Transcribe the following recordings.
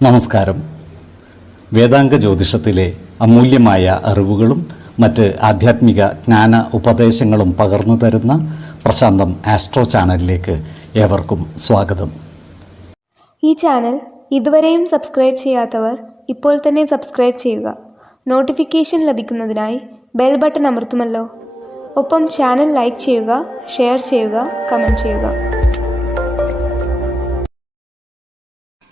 നമസ്കാരം. വേദാംഗ ജ്യോതിഷത്തിലെ അമൂല്യമായ അറിവുകളും മറ്റ് ആധ്യാത്മിക ജ്ഞാന ഉപദേശങ്ങളും പകർന്നു തരുന്ന പ്രശാന്തം ആസ്ട്രോ ചാനലിലേക്ക് ഏവർക്കും സ്വാഗതം. ഈ ചാനൽ ഇതുവരെയും സബ്സ്ക്രൈബ് ചെയ്യാത്തവർ ഇപ്പോൾ തന്നെ സബ്സ്ക്രൈബ് ചെയ്യുക. നോട്ടിഫിക്കേഷൻ ലഭിക്കുന്നതിനായി ബെൽ ബട്ടൺ അമർത്തുമല്ലോ. ഒപ്പം ചാനൽ ലൈക്ക് ചെയ്യുക, ഷെയർ ചെയ്യുക, കമൻറ്റ് ചെയ്യുക.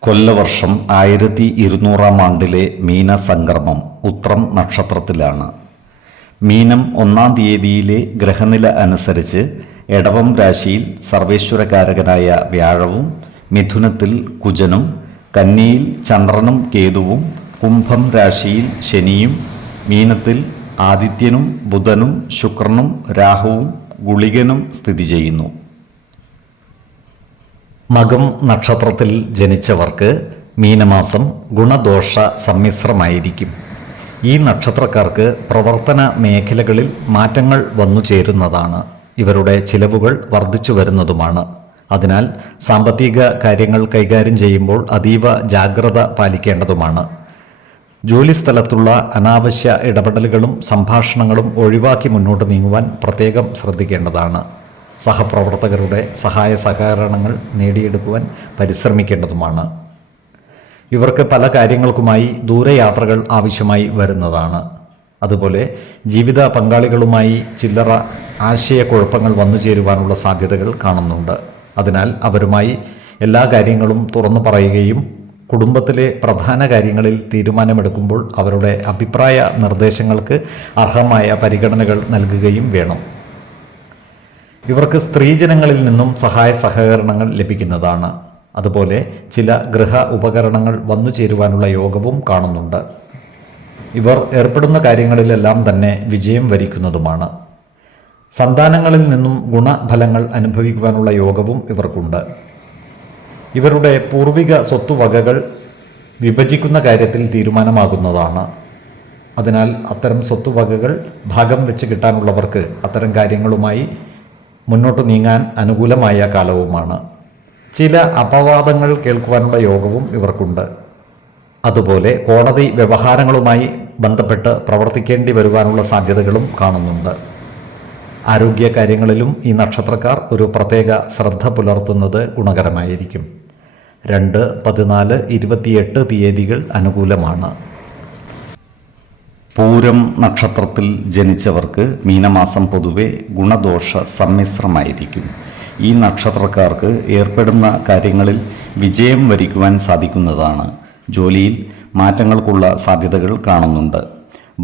കൊല്ലവർഷം 1200 ആണ്ടിലെ മീനസംക്രമം ഉത്രം നക്ഷത്രത്തിലാണ്. മീനം 1-ാം തീയതിയിലെ ഗ്രഹനില അനുസരിച്ച് എടവം രാശിയിൽ സർവേശ്വരകാരകനായ വ്യാഴവും, മിഥുനത്തിൽ കുജനും, കന്നിയിൽ ചന്ദ്രനും കേതുവും, കുംഭം രാശിയിൽ ശനിയും, മീനത്തിൽ ആദിത്യനും ബുധനും ശുക്രനും രാഹുവും ഗുളികനും സ്ഥിതി ചെയ്യുന്നു. മകം നക്ഷത്രത്തിൽ ജനിച്ചവർക്ക് മീനമാസം ഗുണദോഷ സമ്മിശ്രമായിരിക്കും. ഈ നക്ഷത്രക്കാർക്ക് പ്രവർത്തന മേഖലകളിൽ മാറ്റങ്ങൾ വന്നു ചേരുന്നതാണ്. ഇവരുടെ ചിലവുകൾ വർദ്ധിച്ചു വരുന്നതുമാണ്. അതിനാൽ സാമ്പത്തിക കാര്യങ്ങൾ കൈകാര്യം ചെയ്യുമ്പോൾ അതീവ ജാഗ്രത പാലിക്കേണ്ടതുമാണ്. ജോലിസ്ഥലത്തുള്ള അനാവശ്യ ഇടപെടലുകളും സംഭാഷണങ്ങളും ഒഴിവാക്കി മുന്നോട്ട് നീങ്ങുവാൻ പ്രത്യേകം ശ്രദ്ധിക്കേണ്ടതാണ്. സഹപ്രവർത്തകരുടെ സഹായ സഹകരണങ്ങൾ നേടിയെടുക്കുവാൻ പരിശ്രമിക്കേണ്ടതുമാണ്. ഇവർക്ക് പല കാര്യങ്ങൾക്കുമായി ദൂരയാത്രകൾ ആവശ്യമായി വരുന്നതാണ്. അതുപോലെ ജീവിത പങ്കാളികളുമായി ചില്ലറ ആശയക്കുഴപ്പങ്ങൾ വന്നു ചേരുവാനുള്ള സാധ്യതകൾ കാണുന്നുണ്ട്. അതിനാൽ അവരുമായി എല്ലാ കാര്യങ്ങളും തുറന്നു പറയുകയും കുടുംബത്തിലെ പ്രധാന കാര്യങ്ങളിൽ തീരുമാനമെടുക്കുമ്പോൾ അവരുടെ അഭിപ്രായ നിർദ്ദേശങ്ങൾക്ക് അർഹമായ പരിഗണനകൾ നൽകുകയും വേണം. ഇവർക്ക് സ്ത്രീജനങ്ങളിൽ നിന്നും സഹായ സഹകരണങ്ങൾ ലഭിക്കുന്നതാണ്. അതുപോലെ ചില ഗൃഹ ഉപകരണങ്ങൾ വന്നു ചേരുവാനുള്ള യോഗവും കാണുന്നുണ്ട്. ഇവർ ഏർപ്പെടുന്ന കാര്യങ്ങളിലെല്ലാം തന്നെ വിജയം വരിക്കുന്നതുമാണ്. സന്താനങ്ങളിൽ നിന്നും ഗുണഫലങ്ങൾ അനുഭവിക്കുവാനുള്ള യോഗവും ഇവർക്കുണ്ട്. ഇവരുടെ പൂർവിക സ്വത്തുവകകൾ വിഭജിക്കുന്ന കാര്യത്തിൽ തീരുമാനമാകുന്നതാണ്. അതിനാൽ അത്തരം സ്വത്തുവകകൾ ഭാഗം വെച്ച് കിട്ടാനുള്ളവർക്ക് അത്തരം കാര്യങ്ങളുമായി മുന്നോട്ട് നീങ്ങാൻ അനുകൂലമായ കാലവുമാണ്. ചില അപവാദങ്ങൾ കേൾക്കുവാനുള്ള യോഗവും ഇവർക്കുണ്ട്. അതുപോലെ കോടതി വ്യവഹാരങ്ങളുമായി ബന്ധപ്പെട്ട് പ്രവർത്തിക്കേണ്ടി വരുവാനുള്ള സാധ്യതകളും കാണുന്നുണ്ട്. ആരോഗ്യ കാര്യങ്ങളിലും ഈ നക്ഷത്രക്കാർ ഒരു പ്രത്യേക ശ്രദ്ധ പുലർത്തുന്നത് ഗുണകരമായിരിക്കും. 2, 14, 28 തീയതികൾ അനുകൂലമാണ്. പൂരം നക്ഷത്രത്തിൽ ജനിച്ചവർക്ക് മീനമാസം പൊതുവെ ഗുണദോഷ സമ്മിശ്രമായിരിക്കും. ഈ നക്ഷത്രക്കാർക്ക് ഏർപ്പെടുന്ന കാര്യങ്ങളിൽ വിജയം വരിക്കുവാൻ സാധിക്കുന്നതാണ്. ജോലിയിൽ മാറ്റങ്ങൾക്കുള്ള സാധ്യതകൾ കാണുന്നുണ്ട്.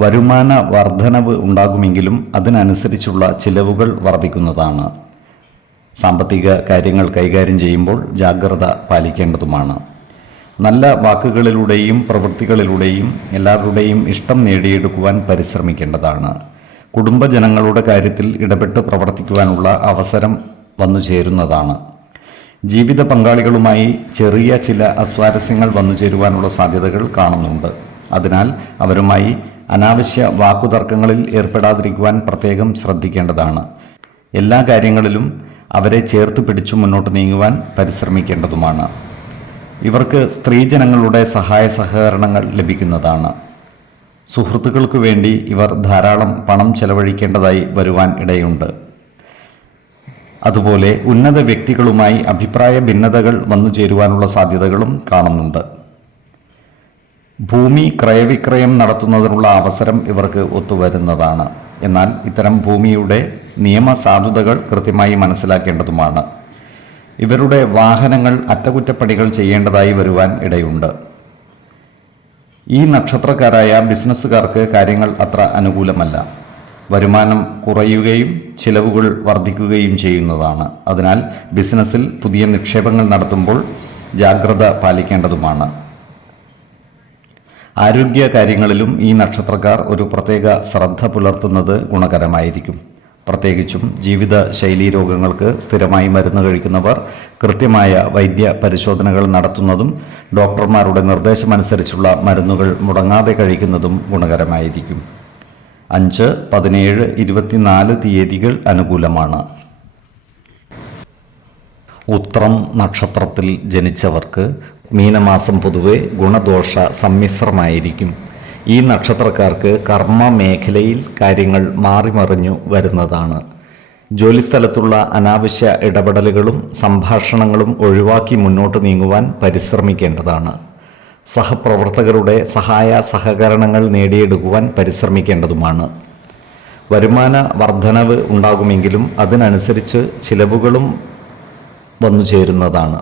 വരുമാന വർധനവ് ഉണ്ടാകുമെങ്കിലും അതിനനുസരിച്ചുള്ള ചിലവുകൾ വർദ്ധിക്കുന്നതാണ്. സാമ്പത്തിക കാര്യങ്ങൾ കൈകാര്യം ചെയ്യുമ്പോൾ ജാഗ്രത പാലിക്കേണ്ടതുമാണ്. നല്ല വാക്കുകളിലൂടെയും പ്രവൃത്തികളിലൂടെയും എല്ലാവരുടെയും ഇഷ്ടം നേടിയെടുക്കുവാൻ പരിശ്രമിക്കേണ്ടതാണ്. കുടുംബജനങ്ങളുടെ കാര്യത്തിൽ ഇടപെട്ട് പ്രവർത്തിക്കുവാനുള്ള അവസരം വന്നു ചേരുന്നതാണ്. ജീവിത പങ്കാളികളുമായി ചെറിയ ചില അസ്വാരസ്യങ്ങൾ വന്നു ചേരുവാനുള്ള സാധ്യതകൾ കാണുന്നുണ്ട്. അതിനാൽ അവരുമായി അനാവശ്യ വാക്കുതർക്കങ്ങളിൽ ഏർപ്പെടാതിരിക്കുവാൻ പ്രത്യേകം ശ്രദ്ധിക്കേണ്ടതാണ്. എല്ലാ കാര്യങ്ങളിലും അവരെ ചേർത്ത് പിടിച്ചു മുന്നോട്ട് നീങ്ങുവാൻ പരിശ്രമിക്കേണ്ടതുമാണ്. ഇവർക്ക് സ്ത്രീജനങ്ങളുടെ സഹായ സഹകരണങ്ങൾ ലഭിക്കുന്നതാണ്. സുഹൃത്തുക്കൾക്ക് വേണ്ടി ഇവർ ധാരാളം പണം ചെലവഴിക്കേണ്ടതായി വരുവാൻ ഇടയുണ്ട്. അതുപോലെ ഉന്നത വ്യക്തികളുമായി അഭിപ്രായ ഭിന്നതകൾ വന്നു ചേരുവാനുള്ള സാധ്യതകളും കാണുന്നുണ്ട്. ഭൂമി ക്രയവിക്രയം നടത്തുന്നതിനുള്ള അവസരം ഇവർക്ക് ഒത്തുവരുന്നതാണ്. എന്നാൽ ഇത്തരം ഭൂമിയുടെ നിയമസാധുതകൾ കൃത്യമായി മനസ്സിലാക്കേണ്ടതുമാണ്. ഇവരുടെ വാഹനങ്ങൾ അറ്റകുറ്റപ്പണികൾ ചെയ്യേണ്ടതായി വരുവാൻ ഇടയുണ്ട്. ഈ നക്ഷത്രക്കാരായ ബിസിനസ്സുകാർക്ക് കാര്യങ്ങൾ അത്ര അനുകൂലമല്ല. വരുമാനം കുറയുകയും ചിലവുകൾ വർദ്ധിക്കുകയും ചെയ്യുന്നതാണ്. അതിനാൽ ബിസിനസ്സിൽ പുതിയ നിക്ഷേപങ്ങൾ നടത്തുമ്പോൾ ജാഗ്രത പാലിക്കേണ്ടതുമാണ്. ആരോഗ്യ കാര്യങ്ങളിലും ഈ നക്ഷത്രക്കാർ ഒരു പ്രത്യേക ശ്രദ്ധ പുലർത്തുന്നത് ഗുണകരമായിരിക്കും. പ്രത്യേകിച്ചും ജീവിത ശൈലീ രോഗങ്ങൾക്ക് സ്ഥിരമായി മരുന്ന് കഴിക്കുന്നവർ കൃത്യമായ വൈദ്യ പരിശോധനകൾ നടത്തുന്നതും ഡോക്ടർമാരുടെ നിർദ്ദേശമനുസരിച്ചുള്ള മരുന്നുകൾ മുടങ്ങാതെ കഴിക്കുന്നതും ഗുണകരമായിരിക്കും. 5, 17, 24 തീയതികൾ അനുകൂലമാണ്. ഉത്രം നക്ഷത്രത്തിൽ ജനിച്ചവർക്ക് മീനമാസം പൊതുവെ ഗുണദോഷ സമ്മിശ്രമായിരിക്കും. ഈ നക്ഷത്രക്കാർക്ക് കർമ്മ മേഖലയിൽ കാര്യങ്ങൾ മാറിമറിഞ്ഞു വരുന്നതാണ്. ജോലിസ്ഥലത്തുള്ള അനാവശ്യ ഇടപെടലുകളും സംഭാഷണങ്ങളും ഒഴിവാക്കി മുന്നോട്ട് നീങ്ങുവാൻ പരിശ്രമിക്കേണ്ടതാണ്. സഹപ്രവർത്തകരുടെ സഹായ സഹകരണങ്ങൾ നേടിയെടുക്കുവാൻ പരിശ്രമിക്കേണ്ടതുമാണ്. വരുമാന വർധനവ് ഉണ്ടാകുമെങ്കിലും അതിനനുസരിച്ച് ചിലവുകളും വന്നു ചേരുന്നതാണ്.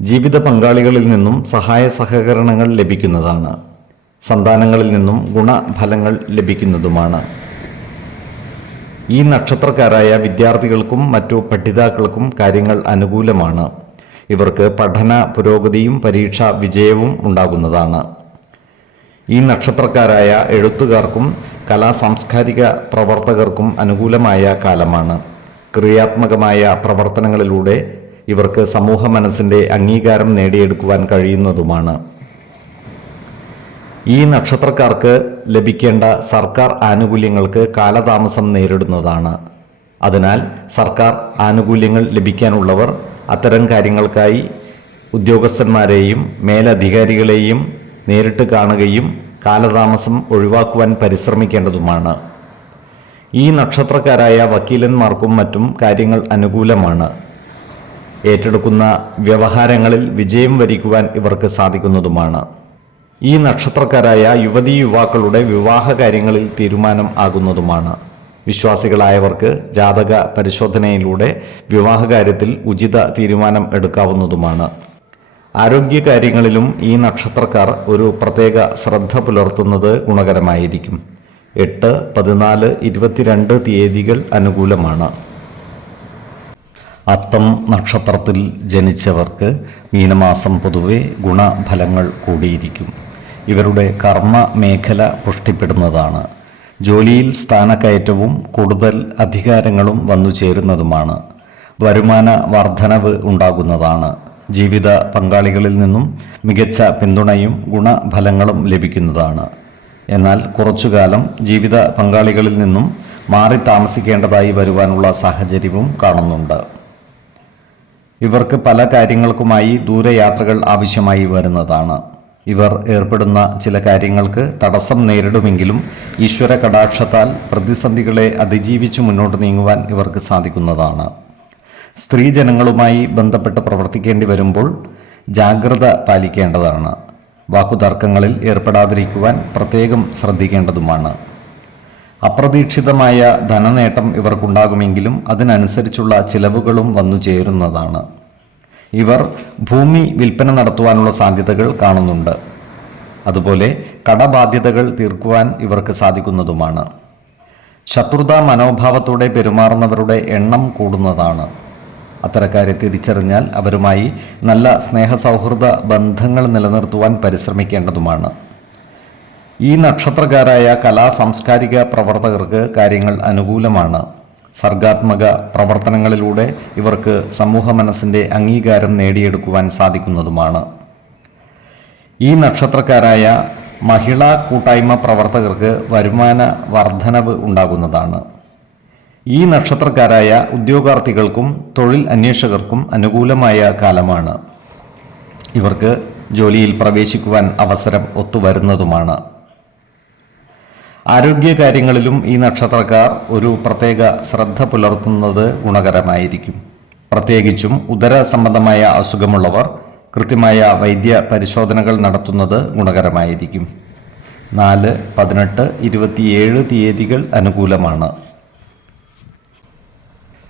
ജീവിത പങ്കാളികളിൽ നിന്നും സഹായ സഹകരണങ്ങൾ ലഭിക്കുന്നതാണ്. സന്താനങ്ങളിൽ നിന്നും ഗുണഫലങ്ങൾ ലഭിക്കുന്നതുമാണ്. ഈ നക്ഷത്രക്കാരായ വിദ്യാർത്ഥികൾക്കും മറ്റു പഠിതാക്കൾക്കും കാര്യങ്ങൾ അനുകൂലമാണ്. ഇവർക്ക് പഠന പുരോഗതിയും പരീക്ഷാ വിജയവും ഉണ്ടാകുന്നതാണ്. ഈ നക്ഷത്രക്കാരായ എഴുത്തുകാർക്കും കലാ സാംസ്കാരിക പ്രവർത്തകർക്കും അനുകൂലമായ കാലമാണ്. ക്രിയാത്മകമായ പ്രവർത്തനങ്ങളിലൂടെ ഇവർക്ക് സമൂഹ മനസ്സിൻ്റെ അംഗീകാരം നേടിയെടുക്കുവാൻ കഴിയുന്നതുമാണ്. ഈ നക്ഷത്രക്കാർക്ക് ലഭിക്കേണ്ട സർക്കാർ ആനുകൂല്യങ്ങൾക്ക് കാലതാമസം നേരിടുന്നതാണ്. അതിനാൽ സർക്കാർ ആനുകൂല്യങ്ങൾ ലഭിക്കാനുള്ളവർ അത്തരം കാര്യങ്ങൾക്കായി ഉദ്യോഗസ്ഥന്മാരെയും മേലധികാരികളെയും നേരിട്ട് കാണുകയും കാലതാമസം ഒഴിവാക്കുവാൻ പരിശ്രമിക്കേണ്ടതുമാണ്. ഈ നക്ഷത്രക്കാരായ വക്കീലന്മാർക്കും മറ്റും കാര്യങ്ങൾ അനുകൂലമാണ്. ഏറ്റെടുക്കുന്ന വ്യവഹാരങ്ങളിൽ വിജയം വരിക്കുവാൻ ഇവർക്ക് സാധിക്കുന്നതുമാണ്. ഈ നക്ഷത്രക്കാരായ യുവതീ യുവാക്കളുടെ വിവാഹ കാര്യങ്ങളിൽ തീരുമാനം ആകുന്നതുമാണ്. വിശ്വാസികളായവർക്ക് ജാതക പരിശോധനയിലൂടെ വിവാഹകാര്യത്തിൽ ഉചിത തീരുമാനം എടുക്കാവുന്നതുമാണ്. ആരോഗ്യകാര്യങ്ങളിലും ഈ നക്ഷത്രക്കാർ ഒരു പ്രത്യേക ശ്രദ്ധ പുലർത്തുന്നത് ഗുണകരമായിരിക്കും. 8, 14, 22 തീയതികൾ അനുകൂലമാണ്. അത്തം നക്ഷത്രത്തിൽ ജനിച്ചവർക്ക് മീനമാസം പൊതുവെ ഗുണഫലങ്ങൾ കൂടിയിരിക്കും. ഇവരുടെ കർമ്മ മേഖല പുഷ്ടിപ്പെടുന്നതാണ്. ജോലിയിൽ സ്ഥാനക്കയറ്റവും കൂടുതൽ അധികാരങ്ങളും വന്നു ചേരുന്നതുമാണ്. വരുമാന വർധനവ് ഉണ്ടാകുന്നതാണ്. ജീവിത പങ്കാളികളിൽ നിന്നും മികച്ച പിന്തുണയും ഗുണഫലങ്ങളും ലഭിക്കുന്നതാണ്. എന്നാൽ കുറച്ചുകാലം ജീവിത പങ്കാളികളിൽ നിന്നും മാറി താമസിക്കേണ്ടതായി വരുവാനുള്ള സാഹചര്യവും കാണുന്നുണ്ട്. ഇവർക്ക് പല കാര്യങ്ങൾക്കുമായി ദൂരയാത്രകൾ ആവശ്യമായി വരുന്നതാണ്. ഇവർ ഏർപ്പെടുന്ന ചില കാര്യങ്ങൾക്ക് തടസ്സം നേരിടുമെങ്കിലും ഈശ്വര കടാക്ഷത്താൽ പ്രതിസന്ധികളെ അതിജീവിച്ച് മുന്നോട്ട് നീങ്ങുവാൻ ഇവർക്ക് സാധിക്കുന്നതാണ്. സ്ത്രീജനങ്ങളുമായി ബന്ധപ്പെട്ട് പ്രവർത്തിക്കേണ്ടി വരുമ്പോൾ ജാഗ്രത പാലിക്കേണ്ടതാണ്. വാക്കുതർക്കങ്ങളിൽ ഏർപ്പെടാതിരിക്കുവാൻ പ്രത്യേകം ശ്രദ്ധിക്കേണ്ടതുമാണ്. അപ്രതീക്ഷിതമായ ധനനേട്ടം ഇവർക്കുണ്ടാകുമെങ്കിലും അതിനനുസരിച്ചുള്ള ചിലവുകളും വന്നു ചേരുന്നതാണ്. ഇവർ ഭൂമി വിൽപ്പന നടത്തുവാനുള്ള സാധ്യതകൾ കാണുന്നുണ്ട്. അതുപോലെ കടബാധ്യതകൾ തീർക്കുവാൻ ഇവർക്ക് സാധിക്കുന്നതുമാണ്. ശത്രുതാ മനോഭാവത്തോടെ പെരുമാറുന്നവരുടെ എണ്ണം കൂടുന്നതാണ്. അത്തരക്കാരെ തിരിച്ചറിഞ്ഞാൽ അവരുമായി നല്ല സ്നേഹസൗഹൃദ ബന്ധങ്ങൾ നിലനിർത്തുവാൻ പരിശ്രമിക്കേണ്ടതുമാണ്. ഈ നക്ഷത്രക്കാരായ കലാ സാംസ്കാരിക പ്രവർത്തകർക്ക് കാര്യങ്ങൾ അനുകൂലമാണ്. സർഗാത്മക പ്രവർത്തനങ്ങളിലൂടെ ഇവർക്ക് സമൂഹ മനസ്സിൻ്റെ അംഗീകാരം നേടിയെടുക്കുവാൻ സാധിക്കുന്നതുമാണ്. ഈ നക്ഷത്രക്കാരായ മഹിളാ കൂട്ടായ്മ പ്രവർത്തകർക്ക് വരുമാന വർധനവ് ഉണ്ടാകുന്നതാണ്. ഈ നക്ഷത്രക്കാരായ ഉദ്യോഗാർത്ഥികൾക്കും തൊഴിൽ അന്വേഷകർക്കും അനുകൂലമായ കാലമാണ്. ഇവർക്ക് ജോലിയിൽ പ്രവേശിക്കുവാൻ അവസരം ഒത്തുവരുന്നതുമാണ്. ആരോഗ്യകാര്യങ്ങളിലും ഈ നക്ഷത്രക്കാർ ഒരു പ്രത്യേക ശ്രദ്ധ പുലർത്തുന്നത് ഗുണകരമായിരിക്കും. പ്രത്യേകിച്ചും ഉദര സംബന്ധമായ അസുഖമുള്ളവർ കൃത്യമായ വൈദ്യ പരിശോധനകൾ നടത്തുന്നത് ഗുണകരമായിരിക്കും. 4, 18, 27 തീയതികൾ അനുകൂലമാണ്.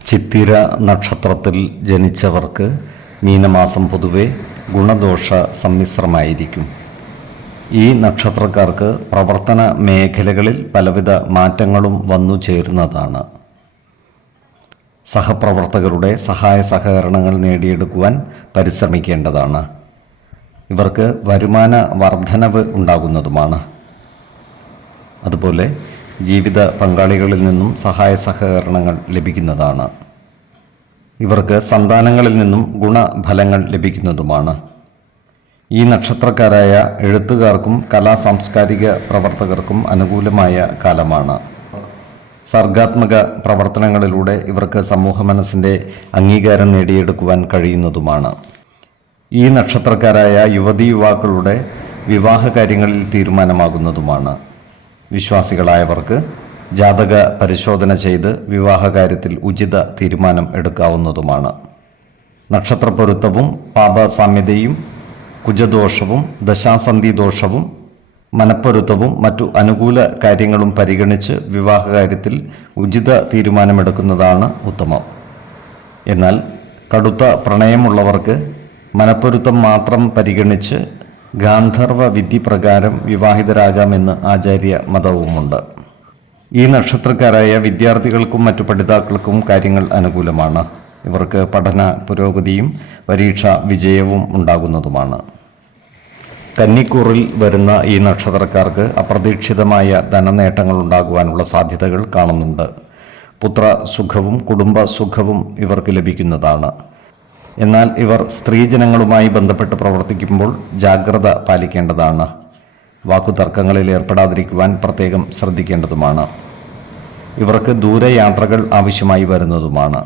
ചിത്തിര നക്ഷത്രത്തിൽ ജനിച്ചവർക്ക് മീനമാസം പൊതുവെ ഗുണദോഷ സമ്മിശ്രമായിരിക്കും. ഈ നക്ഷത്രക്കാർക്ക് പ്രവർത്തന മേഖലകളിൽ പലവിധ മാറ്റങ്ങളും വന്നു ചേരുന്നതാണ്. സഹപ്രവർത്തകരുടെ സഹായ സഹകരണങ്ങൾ നേടിയെടുക്കുവാൻ പരിശ്രമിക്കേണ്ടതാണ്. ഇവർക്ക് വരുമാന വർധനവ് ഉണ്ടാകുന്നതുമാണ്. അതുപോലെ ജീവിത പങ്കാളികളിൽ നിന്നും സഹായ സഹകരണങ്ങൾ ലഭിക്കുന്നതാണ്. ഇവർക്ക് സന്താനങ്ങളിൽ നിന്നും ഗുണഫലങ്ങൾ ലഭിക്കുന്നതുമാണ്. ഈ നക്ഷത്രക്കാരായ എഴുത്തുകാർക്കും കലാ സാംസ്കാരിക പ്രവർത്തകർക്കും അനുകൂലമായ കാലമാണ്. സർഗാത്മക പ്രവർത്തനങ്ങളിലൂടെ ഇവർക്ക് സമൂഹ മനസ്സിൻ്റെ അംഗീകാരം നേടിയെടുക്കുവാൻ കഴിയുന്നതുമാണ്. ഈ നക്ഷത്രക്കാരായ യുവതീ യുവാക്കളുടെ വിവാഹ കാര്യങ്ങളിൽ തീരുമാനമാകുന്നതുമാണ്. വിശ്വാസികളായവർക്ക് ജാതക പരിശോധന ചെയ്ത് വിവാഹകാര്യത്തിൽ ഉചിത തീരുമാനം എടുക്കാവുന്നതുമാണ്. നക്ഷത്രപ്പൊരുത്തവും പാപസാമ്യതയും കുജദോഷവും ദശാസന്ധി ദോഷവും മനപ്പൊരുത്തവും മറ്റു അനുകൂല കാര്യങ്ങളും പരിഗണിച്ച് വിവാഹകാര്യത്തിൽ ഉചിത തീരുമാനമെടുക്കുന്നതാണ് ഉത്തമം. എന്നാൽ കടുത്ത പ്രണയമുള്ളവർക്ക് മനപ്പൊരുത്തം മാത്രം പരിഗണിച്ച് ഗാന്ധർവ വിധി പ്രകാരം വിവാഹിതരാകാമെന്ന് ആചാര്യ മതവുമുണ്ട്. ഈ നക്ഷത്രക്കാരായ വിദ്യാർത്ഥികൾക്കും മറ്റു പഠിതാക്കൾക്കും കാര്യങ്ങൾ അനുകൂലമാണ്. ഇവർക്ക് പഠന പുരോഗതിയും പരീക്ഷാ വിജയവും ഉണ്ടാകുന്നതുമാണ്. കന്നിക്കൂറിൽ വരുന്ന ഈ നക്ഷത്രക്കാർക്ക് അപ്രതീക്ഷിതമായ ധനനേട്ടങ്ങൾ ഉണ്ടാകുവാനുള്ള സാധ്യതകൾ കാണുന്നുണ്ട്. പുത്രസുഖവും കുടുംബ സുഖവും ഇവർക്ക് ലഭിക്കുന്നതാണ്. എന്നാൽ ഇവർ സ്ത്രീജനങ്ങളുമായി ബന്ധപ്പെട്ട് പ്രവർത്തിക്കുമ്പോൾ ജാഗ്രത പാലിക്കേണ്ടതാണ്. വാക്കുതർക്കങ്ങളിൽ ഏർപ്പെടാതിരിക്കുവാൻ പ്രത്യേകം ശ്രദ്ധിക്കേണ്ടതുമാണ്. ഇവർക്ക് ദൂരയാത്രകൾ ആവശ്യമായി വരുന്നതുമാണ്.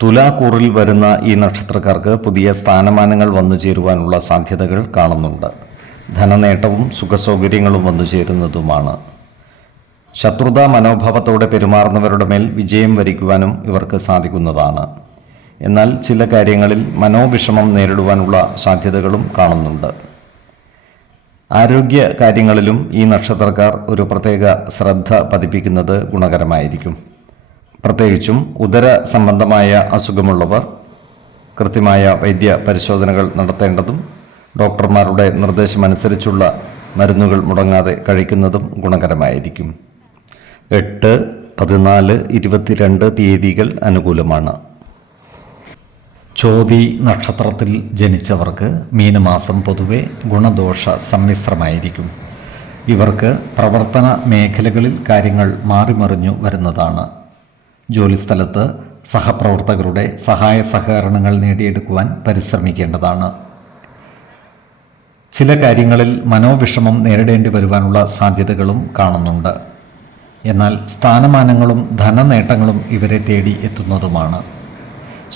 തുലാക്കൂറിൽ വരുന്ന ഈ നക്ഷത്രക്കാർക്ക് പുതിയ സ്ഥാനമാനങ്ങൾ വന്നു ചേരുവാനുള്ള സാധ്യതകൾ കാണുന്നുണ്ട്. ധനനേട്ടവും സുഖസൗകര്യങ്ങളും വന്നു ചേരുന്നതുമാണ്. ശത്രുതാ മനോഭാവത്തോടെ പെരുമാറുന്നവരുടെ മേൽ വിജയം വരിക്കുവാനും ഇവർക്ക് സാധിക്കുന്നതാണ്. എന്നാൽ ചില കാര്യങ്ങളിൽ മനോവിഷമം നേരിടുവാനുള്ള സാധ്യതകളും കാണുന്നുണ്ട്. ആരോഗ്യ കാര്യങ്ങളിലും ഈ നക്ഷത്രക്കാർ ഒരു പ്രത്യേക ശ്രദ്ധ പതിപ്പിക്കുന്നത് ഗുണകരമായിരിക്കും. പ്രത്യേകിച്ചും ഉദര സംബന്ധമായ അസുഖമുള്ളവർ കൃത്യമായ വൈദ്യ പരിശോധനകൾ നടത്തേണ്ടതും ഡോക്ടർമാരുടെ നിർദ്ദേശമനുസരിച്ചുള്ള മരുന്നുകൾ മുടങ്ങാതെ കഴിക്കുന്നതും ഗുണകരമായിരിക്കും. 8, 14, 22 തീയതികൾ അനുകൂലമാണ്. ചോതി നക്ഷത്രത്തിൽ ജനിച്ചവർക്ക് മീനമാസം പൊതുവെ ഗുണദോഷ സമ്മിശ്രമായിരിക്കും. ഇവർക്ക് പ്രവർത്തന മേഖലകളിൽ കാര്യങ്ങൾ മാറിമറിഞ്ഞു വരുന്നതാണ്. ജോലിസ്ഥലത്ത് സഹപ്രവർത്തകരുടെ സഹായ സഹകരണങ്ങൾ നേടിയെടുക്കുവാൻ പരിശ്രമിക്കേണ്ടതാണ്. ചില കാര്യങ്ങളിൽ മനോവിഷമം നേരിടേണ്ടി വരുവാനുള്ള സാധ്യതകളും കാണുന്നുണ്ട്. എന്നാൽ സ്ഥാനമാനങ്ങളും ധനനേട്ടങ്ങളും ഇവരെ തേടി എത്തുന്നതുമാണ്.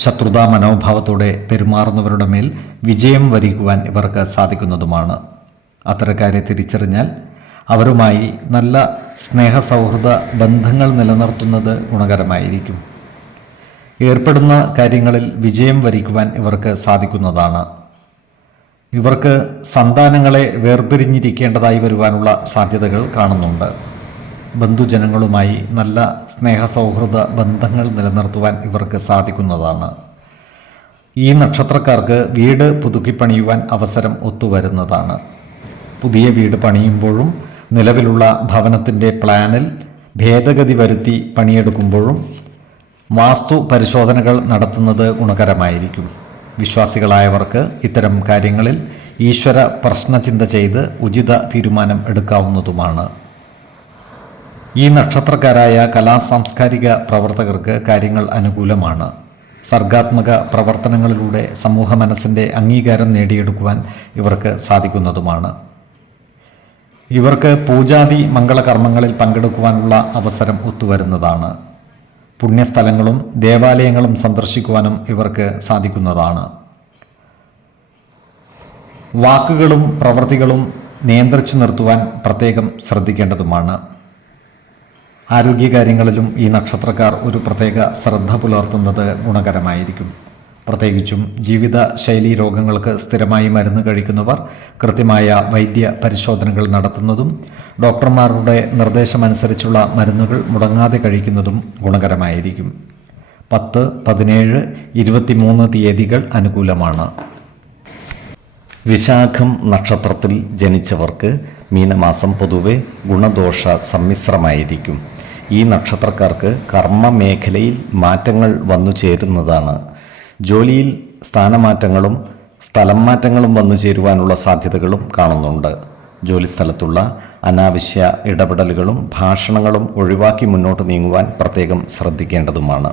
ശത്രുതാ മനോഭാവത്തോടെ പെരുമാറുന്നവരുടെ മേൽ വിജയം വരിക്കുവാൻ ഇവർക്ക് സാധിക്കുന്നതുമാണ്. അത്തരക്കാരെ തിരിച്ചറിഞ്ഞാൽ അവരുമായി നല്ല സ്നേഹസൗഹൃദ ബന്ധങ്ങൾ നിലനിർത്തുന്നത് ഗുണകരമായിരിക്കും. ഏർപ്പെടുന്ന കാര്യങ്ങളിൽ വിജയം വരിക്കുവാൻ ഇവർക്ക് സാധിക്കുന്നതാണ്. ഇവർക്ക് സന്താനങ്ങളെ വേർപിരിഞ്ഞിരിക്കേണ്ടതായി വരുവാനുള്ള സാധ്യതകൾ കാണുന്നുണ്ട്. ബന്ധുജനങ്ങളുമായി നല്ല സ്നേഹസൗഹൃദ ബന്ധങ്ങൾ നിലനിർത്തുവാൻ ഇവർക്ക് സാധിക്കുന്നതാണ്. ഈ നക്ഷത്രക്കാർക്ക് വീട് പുതുക്കിപ്പണിയുവാൻ അവസരം ഒത്തുവരുന്നതാണ്. പുതിയ വീട് പണിയുമ്പോഴും നിലവിലുള്ള ഭവനത്തിൻ്റെ പ്ലാനിൽ ഭേദഗതി വരുത്തി പണിയെടുക്കുമ്പോഴും വാസ്തു പരിശോധനകൾ നടത്തുന്നത് ഗുണകരമായിരിക്കും. വിശ്വാസികളായവർക്ക് ഇത്തരം കാര്യങ്ങളിൽ ഈശ്വര പ്രശ്നചിന്ത ചെയ്ത് ഉചിത തീരുമാനം എടുക്കാവുന്നതുമാണ്. ഈ നക്ഷത്രക്കാരായ കലാസാംസ്കാരിക പ്രവർത്തകർക്ക് കാര്യങ്ങൾ അനുകൂലമാണ്. സർഗാത്മക പ്രവർത്തനങ്ങളിലൂടെ സമൂഹ മനസ്സിൻ്റെ അംഗീകാരം നേടിയെടുക്കുവാൻ ഇവർക്ക് സാധിക്കുന്നതുമാണ്. ഇവർക്ക് പൂജാതി മംഗളകർമ്മങ്ങളിൽ പങ്കെടുക്കുവാനുള്ള അവസരം ഒത്തുവരുന്നതാണ്. പുണ്യസ്ഥലങ്ങളും ദേവാലയങ്ങളും സന്ദർശിക്കുവാനും ഇവർക്ക് സാധിക്കുന്നതാണ്. വാക്കുകളും പ്രവൃത്തികളും നിയന്ത്രിച്ചു നിർത്തുവാൻ പ്രത്യേകം ശ്രദ്ധിക്കേണ്ടതുമാണ്. ആരോഗ്യകാര്യങ്ങളിലും ഈ നക്ഷത്രക്കാർ ഒരു പ്രത്യേക ശ്രദ്ധ പുലർത്തുന്നത് ഗുണകരമായിരിക്കും. പ്രത്യേകിച്ചും ജീവിതശൈലീ രോഗങ്ങൾക്ക് സ്ഥിരമായി മരുന്ന് കഴിക്കുന്നവർ കൃത്യമായ വൈദ്യ പരിശോധനകൾ നടത്തുന്നതും ഡോക്ടർമാരുടെ നിർദ്ദേശമനുസരിച്ചുള്ള മരുന്നുകൾ മുടങ്ങാതെ കഴിക്കുന്നതും ഗുണകരമായിരിക്കും. 10, 17, 23 തീയതികൾ അനുകൂലമാണ്. വിശാഖം നക്ഷത്രത്തിൽ ജനിച്ചവർക്ക് മീനമാസം പൊതുവെ ഗുണദോഷ സമ്മിശ്രമായിരിക്കും. ഈ നക്ഷത്രക്കാർക്ക് കർമ്മ മേഖലയിൽ മാറ്റങ്ങൾ വന്നു ചേരുന്നതാണ്. ജോലിയിൽ സ്ഥാനമാറ്റങ്ങളും സ്ഥലം മാറ്റങ്ങളും വന്നു ചേരുവാനുള്ള സാധ്യതകളും കാണുന്നുണ്ട്. ജോലിസ്ഥലത്തുള്ള അനാവശ്യ ഇടപെടലുകളും ഭാഷണങ്ങളും ഒഴിവാക്കി മുന്നോട്ട് നീങ്ങുവാൻ പ്രത്യേകം ശ്രദ്ധിക്കേണ്ടതുമാണ്.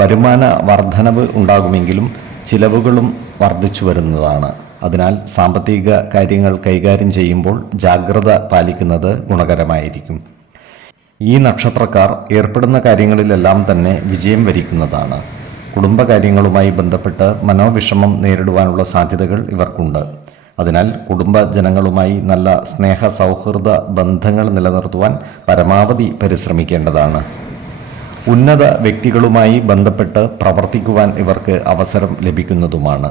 വരുമാന വർധനവ് ഉണ്ടാകുമെങ്കിലും ചിലവുകളും വർദ്ധിച്ചു വരുന്നതാണ്. അതിനാൽ സാമ്പത്തിക കാര്യങ്ങൾ കൈകാര്യം ചെയ്യുമ്പോൾ ജാഗ്രത പാലിക്കുന്നത് ഗുണകരമായിരിക്കും. ഈ നക്ഷത്രക്കാർ ഏർപ്പെടുന്ന കാര്യങ്ങളിലെല്ലാം തന്നെ വിജയം വരിക്കുന്നതാണ്. കുടുംബകാര്യങ്ങളുമായി ബന്ധപ്പെട്ട് മനോവിഷമം നേരിടുവാനുള്ള സാധ്യതകൾ ഇവർക്കുണ്ട്. അതിനാൽ കുടുംബജനങ്ങളുമായി നല്ല സ്നേഹ സൗഹൃദ ബന്ധങ്ങൾ നിലനിർത്തുവാൻ പരമാവധി പരിശ്രമിക്കേണ്ടതാണ്. ഉന്നത വ്യക്തികളുമായി ബന്ധപ്പെട്ട് പ്രവർത്തിക്കുവാൻ ഇവർക്ക് അവസരം ലഭിക്കുന്നതുമാണ്.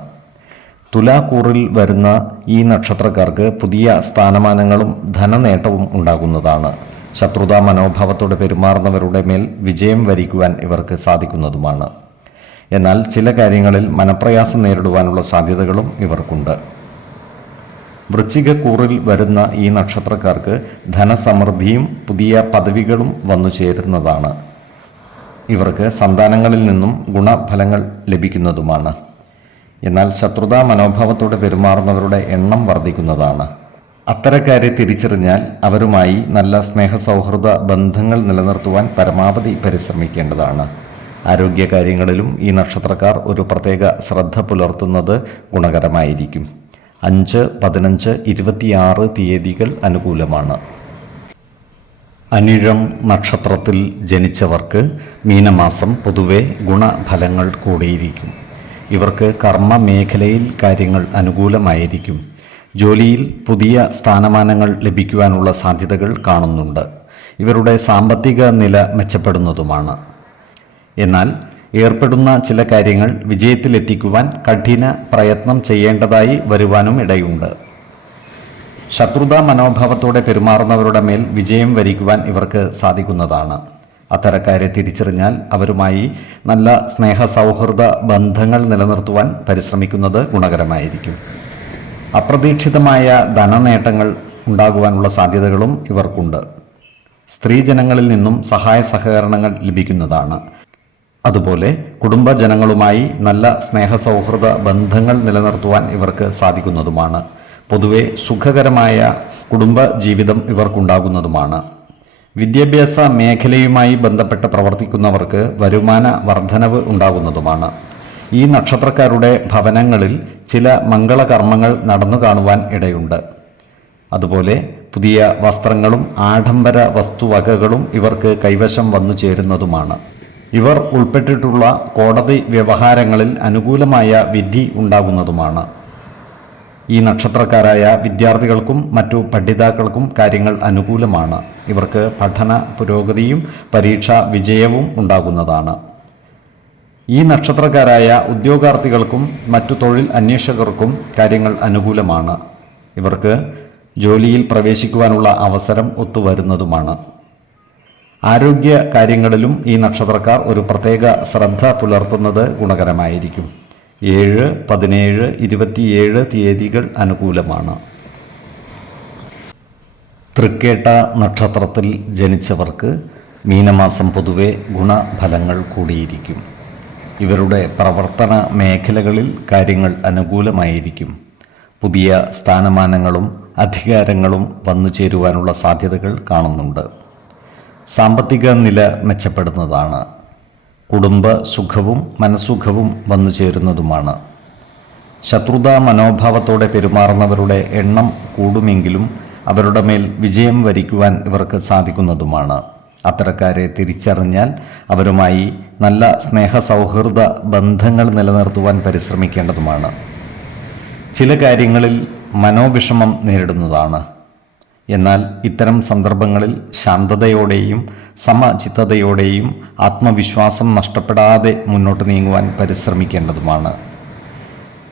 തുലാക്കൂറിൽ വരുന്ന ഈ നക്ഷത്രക്കാർക്ക് പുതിയ സ്ഥാനമാനങ്ങളും ധനനേട്ടവും ഉണ്ടാകുന്നതാണ്. ശത്രുതാ മനോഭാവത്തോടെ പെരുമാറുന്നവരുടെ മേൽ വിജയം വരിക്കുവാൻ ഇവർക്ക് സാധിക്കുന്നതുമാണ്. എന്നാൽ ചില കാര്യങ്ങളിൽ മനപ്രയാസം നേരിടുവാനുള്ള സാധ്യതകളും ഇവർക്കുണ്ട്. വൃശ്ചികക്കൂറിൽ വരുന്ന ഈ നക്ഷത്രക്കാർക്ക് ധനസമൃദ്ധിയും പുതിയ പദവികളും വന്നു ചേരുന്നതാണ്. ഇവർക്ക് സന്താനങ്ങളിൽ നിന്നും ഗുണഫലങ്ങൾ ലഭിക്കുന്നതുമാണ്. എന്നാൽ ശത്രുതാ മനോഭാവത്തോടെ പെരുമാറുന്നവരുടെ എണ്ണം വർദ്ധിക്കുന്നതാണ്. അത്തരക്കാരെ തിരിച്ചറിഞ്ഞാൽ അവരുമായി നല്ല സ്നേഹസൗഹൃദ ബന്ധങ്ങൾ നിലനിർത്തുവാൻ പരമാവധി പരിശ്രമിക്കേണ്ടതാണ്. ആരോഗ്യകാര്യങ്ങളിലും ഈ നക്ഷത്രക്കാർ ഒരു പ്രത്യേക ശ്രദ്ധ പുലർത്തുന്നത് ഗുണകരമായിരിക്കും. 5, 15, 26 തീയതികൾ അനുകൂലമാണ്. അനിഴം നക്ഷത്രത്തിൽ ജനിച്ചവർക്ക് മീനമാസം പൊതുവെ ഗുണഫലങ്ങൾ കൂടിയിരിക്കും. ഇവർക്ക് കർമ്മ മേഖലയിൽ കാര്യങ്ങൾ അനുകൂലമായിരിക്കും. ജോലിയിൽ പുതിയ സ്ഥാനമാനങ്ങൾ ലഭിക്കുവാനുള്ള സാധ്യതകൾ കാണുന്നുണ്ട്. ഇവരുടെ സാമ്പത്തിക നില മെച്ചപ്പെടുന്നതുമാണ്. എന്നാൽ ഏർപ്പെടുന്ന ചില കാര്യങ്ങൾ വിജയത്തിലെത്തിക്കുവാൻ കഠിന പ്രയത്നം ചെയ്യേണ്ടതായി വരുവാനും ഇടയുണ്ട്. ശത്രുതാ മനോഭാവത്തോടെ പെരുമാറുന്നവരുടെ മേൽ വിജയം വരിക്കുവാൻ ഇവർക്ക് സാധിക്കുന്നതാണ്. അത്തരക്കാരെ തിരിച്ചറിഞ്ഞാൽ അവരുമായി നല്ല സ്നേഹ സൗഹൃദ ബന്ധങ്ങൾ നിലനിർത്തുവാൻ പരിശ്രമിക്കുന്നത് ഗുണകരമായിരിക്കും. അപ്രതീക്ഷിതമായ ധനനേട്ടങ്ങൾ ഉണ്ടാകുവാനുള്ള സാധ്യതകളും ഇവർക്കുണ്ട്. സ്ത്രീജനങ്ങളിൽ നിന്നും സഹായ സഹകരണങ്ങൾ ലഭിക്കുന്നതാണ്. അതുപോലെ കുടുംബജനങ്ങളുമായി നല്ല സ്നേഹസൗഹൃദ ബന്ധങ്ങൾ നിലനിർത്തുവാൻ ഇവർക്ക് സാധിക്കുന്നതുമാണ്. പൊതുവെ സുഖകരമായ കുടുംബ ജീവിതം ഇവർക്കുണ്ടാകുന്നതുമാണ്. വിദ്യാഭ്യാസ മേഖലയുമായി ബന്ധപ്പെട്ട് പ്രവർത്തിക്കുന്നവർക്ക് വരുമാന വർധനവ് ഉണ്ടാകുന്നതുമാണ്. ഈ നക്ഷത്രക്കാരുടെ ഭവനങ്ങളിൽ ചില മംഗളകർമ്മങ്ങൾ നടന്നു കാണുവാൻ ഇടയുണ്ട്. അതുപോലെ പുതിയ വസ്ത്രങ്ങളും ആഡംബര വസ്തുവകകളും ഇവർക്ക് കൈവശം വന്നു ചേരുന്നതുമാണ്. ഇവർ ഉൾപ്പെട്ടിട്ടുള്ള കോടതി വ്യവഹാരങ്ങളിൽ അനുകൂലമായ വിധി ഉണ്ടാകുന്നതുമാണ്. ഈ നക്ഷത്രക്കാരായ വിദ്യാർത്ഥികൾക്കും മറ്റു പഠിതാക്കൾക്കും കാര്യങ്ങൾ അനുകൂലമാണ്. ഇവർക്ക് പഠന പുരോഗതിയും പരീക്ഷാ വിജയവും ഉണ്ടാകുന്നതാണ്. ഈ നക്ഷത്രക്കാരായ ഉദ്യോഗാർത്ഥികൾക്കും മറ്റു തൊഴിൽ അന്വേഷകർക്കും കാര്യങ്ങൾ അനുകൂലമാണ്. ഇവർക്ക് ജോലിയിൽ പ്രവേശിക്കുവാനുള്ള അവസരം ഒത്തുവരുന്നതുമാണ്. ആരോഗ്യ കാര്യങ്ങളിലും ഈ നക്ഷത്രക്കാർ ഒരു പ്രത്യേക ശ്രദ്ധ പുലർത്തുന്നത് ഗുണകരമായിരിക്കും. 7, 17, 27 തീയതികൾ അനുകൂലമാണ്. തൃക്കേട്ട നക്ഷത്രത്തിൽ ജനിച്ചവർക്ക് മീനമാസം പൊതുവെ ഗുണഫലങ്ങൾ കൂടിയിരിക്കും. ഇവരുടെ പ്രവർത്തന മേഖലകളിൽ കാര്യങ്ങൾ അനുകൂലമായിരിക്കും. പുതിയ സ്ഥാനമാനങ്ങളും അധികാരങ്ങളും വന്നു ചേരുവാനുള്ള സാധ്യതകൾ കാണുന്നുണ്ട്. സാമ്പത്തിക നില മെച്ചപ്പെടുന്നതാണ്. കുടുംബ സുഖവും മനസുഖവും വന്നു ചേരുന്നതുമാണ്. ശത്രുതാ മനോഭാവത്തോടെ പെരുമാറുന്നവരുടെ എണ്ണം കൂടുമെങ്കിലും അവരുടെ മേൽ വിജയം വരിക്കുവാൻ ഇവർക്ക് സാധിക്കുന്നതുമാണ്. അത്തരക്കാരെ തിരിച്ചറിഞ്ഞാൽ അവരുമായി നല്ല സ്നേഹസൗഹൃദ ബന്ധങ്ങൾ നിലനിർത്തുവാൻ പരിശ്രമിക്കേണ്ടതുമാണ്. ചില കാര്യങ്ങളിൽ മനോവിഷമം നേരിടുന്നതാണ്. എന്നാൽ ഇത്തരം സന്ദർഭങ്ങളിൽ ശാന്തതയോടെയും സമചിത്തതയോടെയും ആത്മവിശ്വാസം നഷ്ടപ്പെടാതെ മുന്നോട്ട് നീങ്ങുവാൻ പരിശ്രമിക്കേണ്ടതുമാണ്.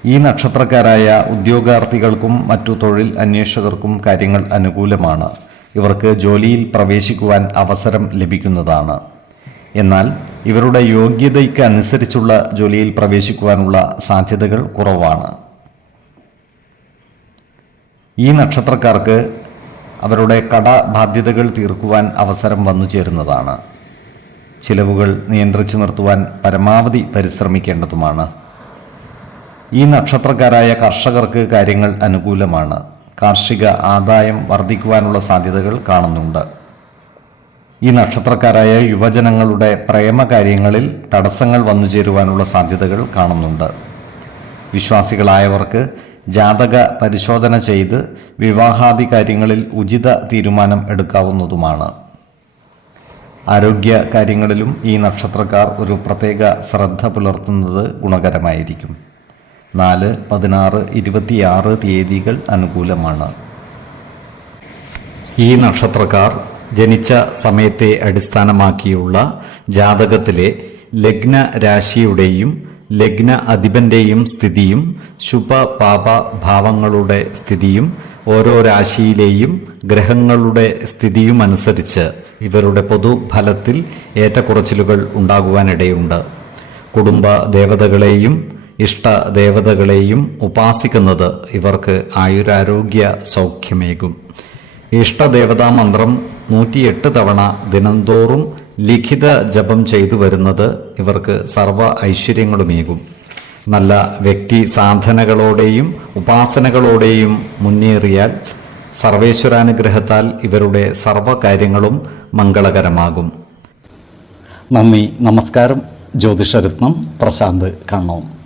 ഈ നക്ഷത്രക്കാരായ ഉദ്യോഗാർത്ഥികൾക്കും മറ്റു തൊഴിൽ അന്വേഷകർക്കും കാര്യങ്ങൾ അനുകൂലമാണ്. ഇവർക്ക് ജോലിയിൽ പ്രവേശിക്കുവാൻ അവസരം ലഭിക്കുന്നതാണ്. എന്നാൽ ഇവരുടെ യോഗ്യതയ്ക്ക് അനുസരിച്ചുള്ള ജോലിയിൽ പ്രവേശിക്കുവാനുള്ള സാധ്യതകൾ കുറവാണ്. ഈ നക്ഷത്രക്കാർക്ക് അവരുടെ കടബാധ്യതകൾ തീർക്കുവാൻ അവസരം വന്നു ചേരുന്നതാണ്. ചിലവുകൾ നിയന്ത്രിച്ചു നിർത്തുവാൻ പരമാവധി പരിശ്രമിക്കേണ്ടതുമാണ്. ഈ നക്ഷത്രക്കാരായ കർഷകർക്ക് കാര്യങ്ങൾ അനുകൂലമാണ്. കാർഷിക ആദായം വർദ്ധിക്കുവാനുള്ള സാധ്യതകൾ കാണുന്നുണ്ട്. ഈ നക്ഷത്രക്കാരായ യുവജനങ്ങളുടെ പ്രേമകാര്യങ്ങളിൽ തടസ്സങ്ങൾ വന്നു ചേരുവാനുള്ള സാധ്യതകൾ കാണുന്നുണ്ട്. വിശ്വാസികളായവർക്ക് ജാതക പരിശോധന ചെയ്ത് വിവാഹാദി കാര്യങ്ങളിൽ ഉചിത തീരുമാനം എടുക്കാവുന്നതുമാണ്. ആരോഗ്യ കാര്യങ്ങളിലും ഈ നക്ഷത്രക്കാർ ഒരു പ്രത്യേക ശ്രദ്ധ പുലർത്തുന്നത് ഗുണകരമായിരിക്കും. 4, 16, 26 തീയതികൾ അനുകൂലമാണ്. ഈ നക്ഷത്രക്കാർ ജനിച്ച സമയത്തെ അടിസ്ഥാനമാക്കിയുള്ള ജാതകത്തിലെ ലഗ്ന രാശിയുടെയും ലഗ്ന അധിപന്റെയും സ്ഥിതിയും ശുഭ പാപ ഭാവങ്ങളുടെ സ്ഥിതിയും ഓരോ രാശിയിലെയും ഗ്രഹങ്ങളുടെ സ്ഥിതിയുമനുസരിച്ച് ഇവരുടെ പൊതുഫലത്തിൽ ഏറ്റക്കുറച്ചിലുകൾ ഉണ്ടാകുവാനിടയുണ്ട്. കുടുംബ ദേവതകളെയും ഇഷ്ട ദേവതകളെയും ഉപാസിക്കുന്നത് ഇവർക്ക് ആയുരാരോഗ്യ സൗഖ്യമേകും. ഇഷ്ടദേവതാ മന്ത്രം 108 തവണ ദിനംതോറും ലിഖിത ജപം ചെയ്തു വരുന്നത് ഇവർക്ക് സർവ ഐശ്വര്യങ്ങളുമേകും. നല്ല വ്യക്തി സാധനകളോടെയും ഉപാസനകളോടെയും മുന്നേറിയാൽ സർവേശ്വരാനുഗ്രഹത്താൽ ഇവരുടെ സർവകാര്യങ്ങളും മംഗളകരമാകും. നന്ദി, നമസ്കാരം. ജ്യോതിഷരത്നം പ്രശാന്ത് കണ്ണോം.